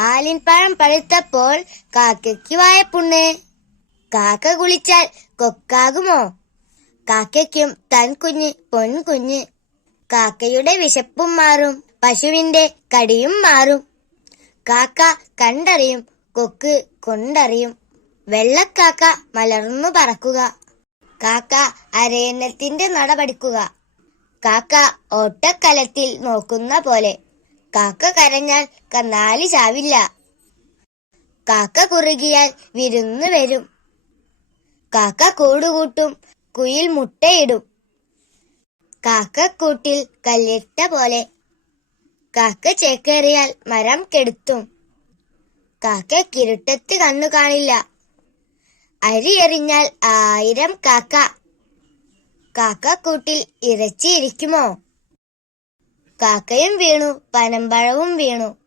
ആലിൻപഴം പഴുത്തപ്പോൾ കാക്കയ്ക്ക് വായപ്പുണ്ണ്. കാക്ക കുളിച്ചാൽ കൊക്കാകുമോ? കാക്കയ്ക്കും തൻ കുഞ്ഞ് പൊൻകുഞ്ഞ് കാക്കയുടെ വിശപ്പും മാറും പശുവിന്റെ കടിയും മാറും. കാക്ക കണ്ടറിയും കൊക്ക് കൊണ്ടറിയും. വെള്ളക്കാക്ക മലർന്നു പറക്കുക. കാക്ക അരയന്നത്തിന്റെ നട പഠിക്കുക കാക്ക ഓട്ടക്കലത്തിൽ നോക്കുന്ന പോലെ കാക്ക കരഞ്ഞാൽ കന്നാലി ചാവില്ല. കാക്ക കുറുകിയാൽ വിരുന്ന് വരും. കാക്ക കൂടുകൂട്ടും കുയിൽ മുട്ടയിടും. കാക്കക്കൂട്ടിൽ കല്ലിട്ട പോലെ കാക്ക ചേക്കേറിയാൽ മരം കെടുത്തും. കാക്ക കിരുട്ടത്ത് കണ്ണു കാണില്ല. അരി എറിഞ്ഞാൽ ആയിരം കാക്ക. കാക്കക്കൂട്ടിൽ ഇറച്ചിയിരിക്കുമോ? കാക്കയും വീണു പനമ്പഴവും വീണു.